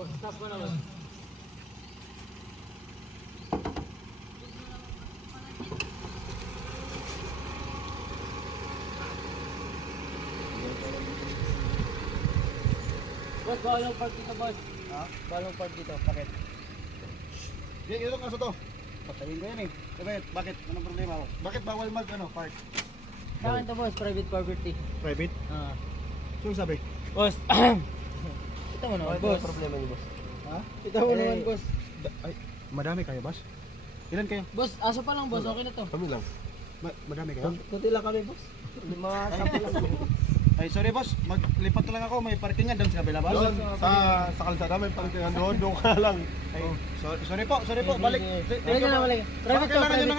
Boss, stop mo na boss. Boss, bawal ang park dito, boss. Ha? Bawal ang park dito. Bakit? Yan, yung kaso to. Patayin ko yan eh. Bakit? Anong problema mo? Bakit bawal mag park? Sa akin to, boss. Private property. Private? Ah. Sino sabi? Boss. Ito mo naman, boss. problema niyo, boss? Ha? Ito mo naman, boss. Ay, madami kayo, boss? Ilan kayo? Boss, aso pa lang, boss. Okay na to. Kami lang. Madami kayo? Kunti lang kami, boss. Mga sample lang. Ay, sorry boss, maglipat na lang ako, may parkingan doon sa kabila boss. Doon, sa kalsada may parkingan doon ka lang. Ay, sorry po, balik. Balik na, balik. Private to, Kailangan nyo private. na